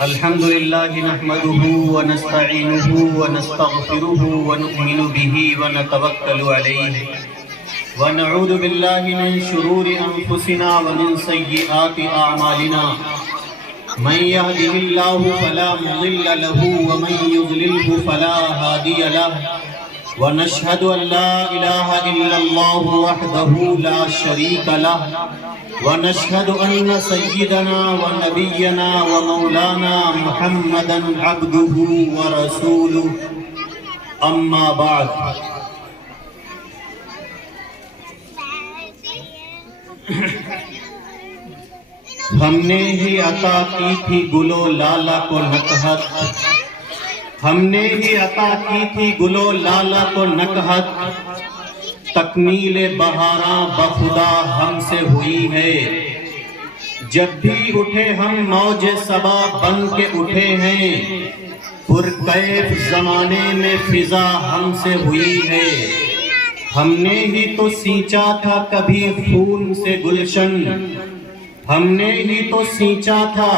الحمد لله نحمده ونستعينه ونستغفره ونؤمن به ونتوكل عليه ونعوذ بالله من شرور أنفسنا ومن سيئات أعمالنا من يهده الله فلا مضل له ومن يضلله فلا هادي له ونشهد أن لا إله إلا الله وحده لا شريك له ونشهد أن سيدنا ونبينا ومولانا محمدا عبده ورسوله أما بعد ہم نے ہی عطا کی تھی گلو لالا کو نکہت ہم نے ہی عطا کی تھی گلو لالا کو نکہت تکمیل بہاراں بخدا ہم سے ہوئی ہے جب بھی اٹھے ہم موج صبا بن کے اٹھے ہیں پرکیف زمانے میں فضا ہم سے ہوئی ہے ہم نے ہی تو سینچا تھا کبھی خون سے گلشن ہم نے ہی تو سینچا تھا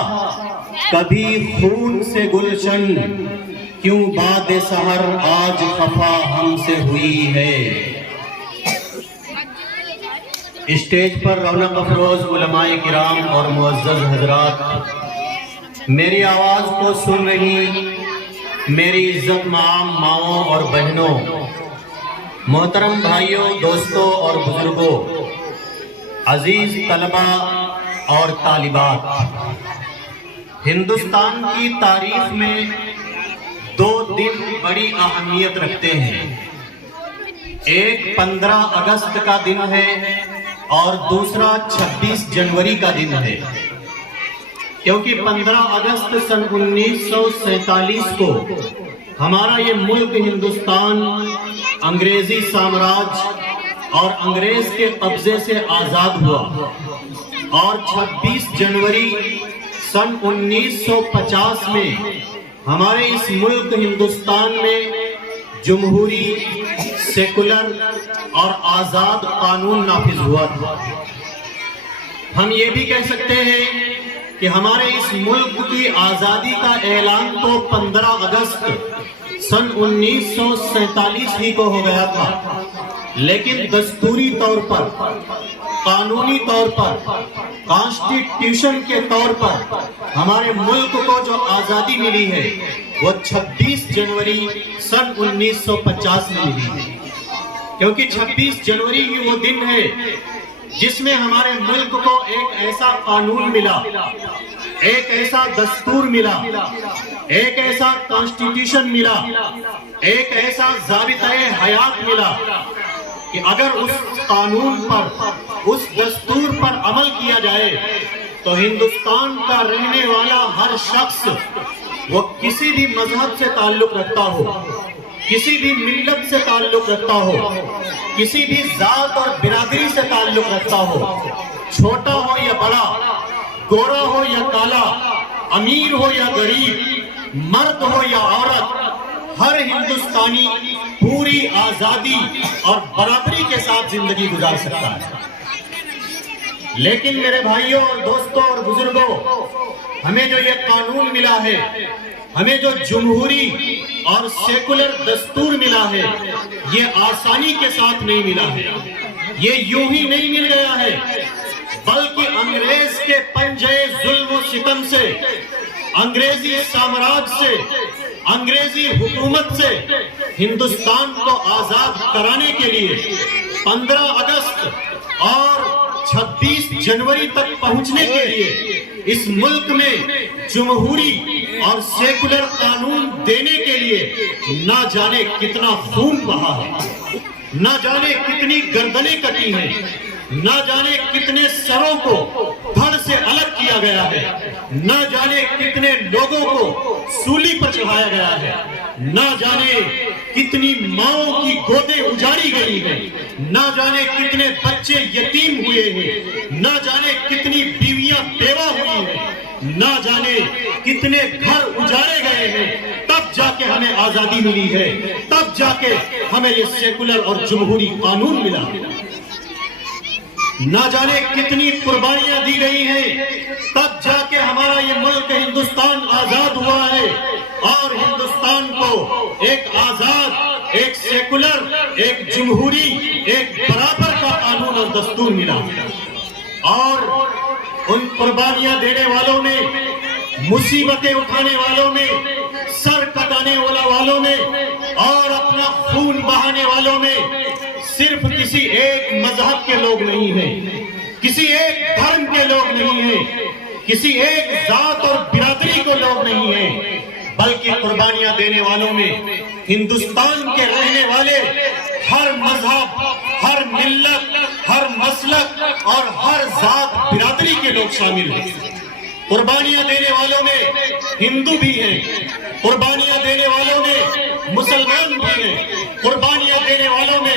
کبھی خون سے گلشن کیوں باد سحر آج خفا ہم سے ہوئی ہے اسٹیج پر رونق افروز علماء کرام اور معزز حضرات میری آواز کو سن رہی میری عزت مآب ماؤں اور بہنوں محترم بھائیوں دوستوں اور بزرگوں عزیز طلبہ اور طالبات ہندوستان کی تاریخ میں دو دن بڑی اہمیت رکھتے ہیں ایک 15 اگست کا دن ہے اور دوسرا 26 جنوری کا دن ہے کیونکہ 15 اگست سن 1947 کو ہمارا یہ ملک ہندوستان انگریزی سامراج اور انگریز کے قبضے سے آزاد ہوا اور 26 جنوری سن 1950 میں ہمارے اس ملک ہندوستان میں جمہوری سیکولر اور آزاد قانون نافذ ہوا تھا ہم یہ بھی کہہ سکتے ہیں کہ ہمارے اس ملک کی آزادی کا اعلان تو 15 اگست سن 1947 ہی کو ہو گیا تھا لیکن دستوری طور پر قانونی طور پر کانسٹیٹیوشن کے طور پر ہمارے ملک کو جو آزادی ملی ہے وہ 26 جنوری سن 1950 میں ملی ہے کیونکہ 26 جنوری ہی وہ دن ہے جس میں ہمارے ملک کو ایک ایسا قانون ملا ایک ایسا دستور ملا ایک ایسا کانسٹیٹیوشن ملا ایک ایسا ضابطۂ حیات ملا کہ اگر اس قانون پر اس دستور پر عمل کیا جائے تو ہندوستان کا رہنے والا ہر شخص وہ کسی بھی مذہب سے تعلق رکھتا ہو کسی بھی ملت سے تعلق رکھتا ہو کسی بھی ذات اور برادری سے تعلق رکھتا ہو چھوٹا ہو یا بڑا گورا ہو یا کالا امیر ہو یا غریب مرد ہو یا عورت ہر ہندوستانی پوری آزادی اور برابری کے ساتھ زندگی گزار سکتا ہے لیکن میرے بھائیوں اور دوستوں اور بزرگوں ہمیں جو یہ قانون ملا ہے ہمیں جو جمہوری اور سیکولر دستور ملا ہے یہ آسانی کے ساتھ نہیں ملا ہے یہ یوں ہی نہیں مل گیا ہے بلکہ انگریز کے پنجے ظلم و ستم سے انگریزی سامراج سے انگریزی حکومت سے ہندوستان کو آزاد کرانے کے لیے 15 اگست اور 26 جنوری تک پہنچنے کے لیے اس ملک میں جمہوری اور سیکولر قانون دینے کے لیے نہ جانے کتنا خون بہا ہے نہ جانے کتنی گردنیں کٹی ہیں نہ جانے کتنے سروں کو دھڑ سے الگ کیا گیا ہے نہ جانے کتنے لوگوں کو سولی پر چڑھایا گیا ہے نہ جانے کتنی ماؤں کی گودیں اجاڑی گئی ہیں نہ جانے کتنے بچے یتیم ہوئے ہیں نہ جانے کتنی بیویاں بیوہ ہوئی ہیں نہ جانے کتنے گھر اجاڑے گئے ہیں تب جا کے ہمیں آزادی ملی ہے تب جا کے ہمیں یہ سیکولر اور جمہوری قانون ملا نہ جانے کتنی قربانیاں دی گئی ہیں، تب جا کے ہمارا یہ ملک ہندوستان آزاد ہوا ہے، اور ہندوستان کو ایک آزاد، ایک سیکولر، ایک جمہوری، ایک برابر کا قانون اور دستور ملا۔ اور ان قربانیاں دینے والوں میں، مصیبتیں اٹھانے والوں میں، سر کٹانے والوں میں، اور اپنا خون بہانے والوں میں صرف کسی ایک مذہب کے لوگ نہیں ہیں، کسی ایک دھرم کے لوگ نہیں ہیں، کسی ایک ذات اور برادری کو لوگ نہیں ہیں، بلکہ قربانیاں دینے والوں میں ہندوستان کے رہنے والے ہر مذہب، ہر ملت، ہر مسلک اور ہر ذات برادری کے لوگ شامل ہیں۔ قربانیاں دینے والوں میں ہندو بھی ہیں، قربانیاں دینے والوں میں مسلمان بھی ہیں، قربانیاں دینے والوں میں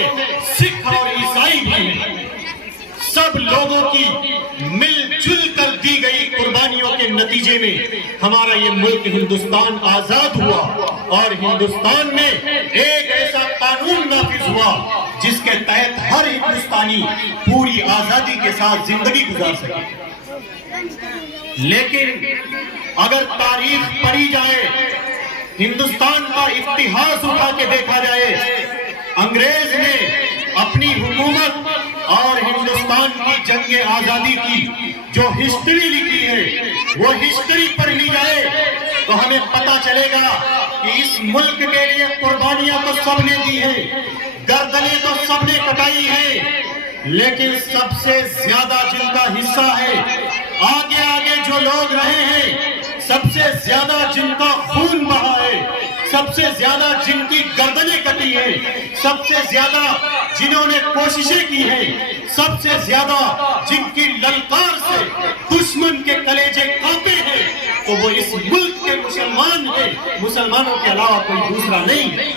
سکھ اور عیسائی بھی ہیں۔ سب لوگوں کی مل جل کر دی گئی قربانیوں کے نتیجے میں ہمارا یہ ملک ہندوستان آزاد ہوا، اور ہندوستان میں ایک ایسا قانون نافذ ہوا جس کے تحت ہر ہندوستانی پوری آزادی کے ساتھ زندگی گزار سکے۔ لیکن اگر تاریخ پڑھی جائے، ہندوستان کا اتہاس اٹھا کے دیکھا جائے، انگریز نے اپنی حکومت اور ہندوستان کی جنگ آزادی کی جو ہسٹری لکھی ہے، وہ ہسٹری پڑھی جائے تو ہمیں پتا چلے گا کہ اس ملک کے لیے قربانیاں تو سب نے دی ہیں، گردنیں تو سب نے کٹائی ہیں، لیکن سب سے زیادہ جن کا حصہ ہے، آگے آگے جو لوگ رہے ہیں، سب سے زیادہ جن کا خون بہا ہے، سب سے زیادہ جن کی گردنیں کٹی ہیں، سب سے زیادہ جنہوں نے کوششیں کی ہیں، سب سے زیادہ جن کی للکار سے دشمن کے کلیجے کانپے ہیں، تو وہ اس ملک کے مسلمان ہیں، مسلمانوں کے علاوہ کوئی دوسرا نہیں ہے۔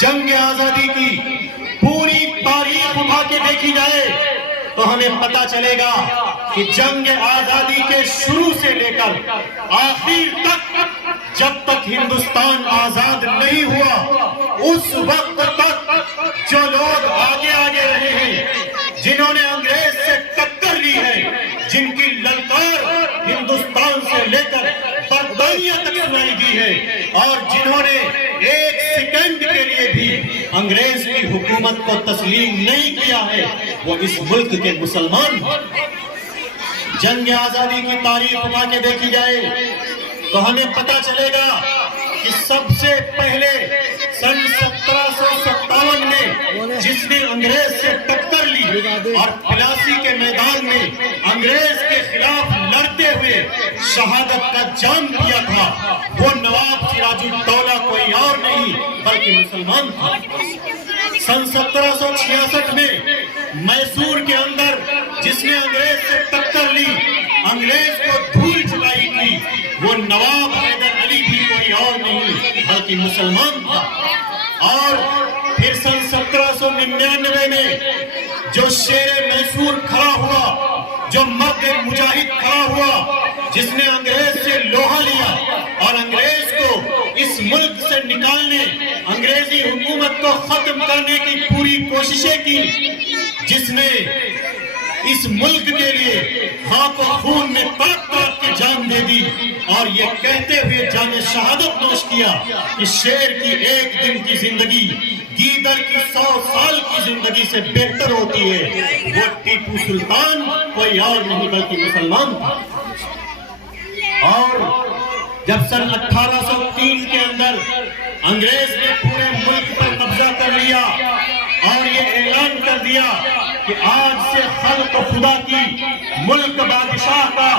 جنگ آزادی کی پوری تاریخ اٹھا کے دیکھی جائے تو ہمیں پتا چلے گا کہ جنگ آزادی کے شروع سے لے کر آخر تک، جب تک ہندوستان آزاد نہیں ہوا، اس وقت تک جو لوگ آگے آگے رہے ہیں، جنہوں نے انگریز سے ٹکر لی ہے، جن کی للکار ہندوستان سے لے کر برطانیہ تک سنائی دی ہے، اور جنہوں نے ایک سیکنڈ کے لیے بھی انگریز کی حکومت کو تسلیم نہیں کیا ہے، وہ اس ملک کے مسلمان ہیں۔ جنگ آزادی کی تاریخ اٹھا کے دیکھی جائے تو ہمیں پتا چلے گا کہ سب سے پہلے سن 1757 میں جس نے انگریز سے ٹکر لی اور پلاسی کے میدان میں انگریز کے خلاف لڑتے ہوئے شہادت کا جام دیا تھا، وہ نواب سراج الدولہ کوئی اور نہیں بلکہ مسلمان تھا۔ سن 1766 میں میسور کے اندر جس نے انگریز سے ٹکر لی، انگریز کو دھول چلائی تھی، وہ نواب حیدر علی بھی کوئی اور نہیں بلکہ مسلمان تھا۔ اور پھر سن 1799 میں جو شیر میسور کھڑا ہوا، جو مرد مجاہد کھڑا ہوا، جس نے انگریز سے لوہا لیا اور انگریز کو اس ملک سے نکالنے، انگریزی حکومت کو ختم کرنے کی پوری کوششیں کی، جس نے اس ملک کے لیے خاک و خون میں تڑپ تڑپ کے جان دے دی، اور یہ کہتے ہوئے جان شہادت نوش کیا کہ شیر کی ایک دن کی زندگی گیدڑ کی 100 سال کی زندگی سے بہتر ہوتی ہے، وہ ٹیپو سلطان کوئی اور نہیں بلکہ مسلمان تھا۔ اور جب سن 1803 کے اندر انگریز نے پورے ملک پر قبضہ کر لیا اور یہ اعلان کر دیا کہ آج سے خلق خدا کی، ملک بادشاہ کا،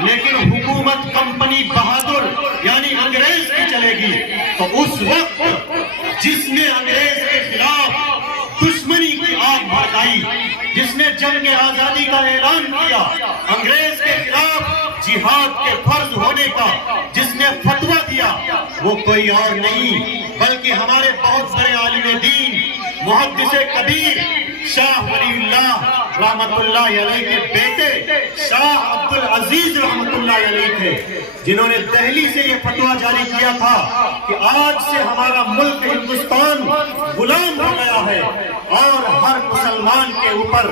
لیکن حکومت کمپنی بہادر یعنی انگریز کی چلے گی، تو اس وقت جس نے انگریز کے خلاف دشمنی کی آگ بھڑکائی، جس نے جنگ آزادی کا اعلان کیا، انگریز کے خلاف جہاد کے فرض ہونے کا جس نے فتویٰ دیا، وہ کوئی اور نہیں بلکہ ہمارے بہت بڑے عالم دین، محدث کبیر، شاہ ولی اللہ رحمت اللہ علیہ کے بیٹے شاہ عبد العزیز رحمت اللہ علیہ تھے، جنہوں نے دہلی سے یہ فتویٰ جاری کیا تھا کہ آج سے ہمارا ملک ہندوستان غلام ہو گیا ہے اور ہر مسلمان کے اوپر